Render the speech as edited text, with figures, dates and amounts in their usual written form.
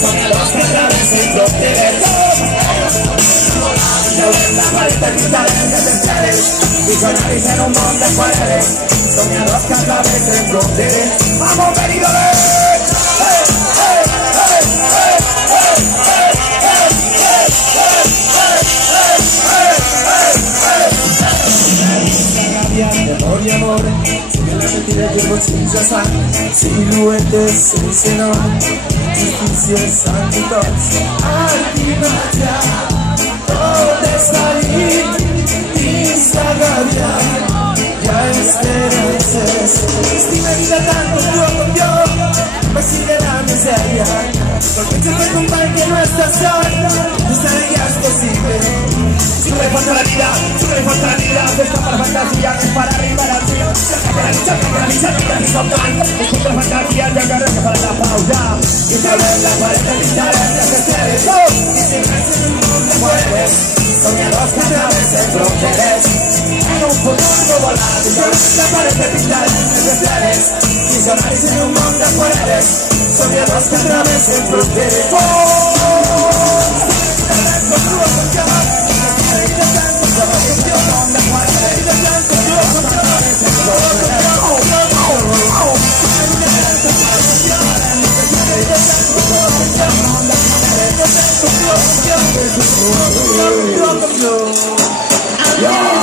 Soñadores que atravesen fronteras, en la parte vitales desesperados, visionarios en un mundo de poderes. Soñadores que atravesen fronteras. ¡Vamos, venidores! Amor y amor, sigue la mentira de bolsillo sangre, siluetes sinceros, justicia santitos, antimagia, donde salir, Instagram, ya esperanzas, estima vida tanto yo, me sigue la miseria, porque yo tengo un mal que no está solo, estaré ya es posible. Si no le falta la vida, si no le falta la vida, esta para fantasía, es para arriba la vida. Saca para la fantasía, ya agarra para la pausa. Y te ves la pared de vitales desesperados. Y si crees en un mundo de mujeres, soñadores que atravesen fronteras. En un futuro volado, y te ves la pared de vitales desesperados. Visionarios en un mundo de mujeres, soñadores que atravesen fronteras. Yeah.